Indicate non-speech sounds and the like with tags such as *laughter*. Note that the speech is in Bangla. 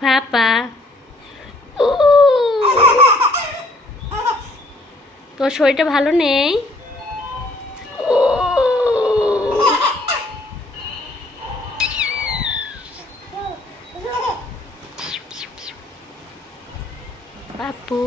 পাপা *laughs* তোর শরীরটা ভালো নেই? *laughs* পাপু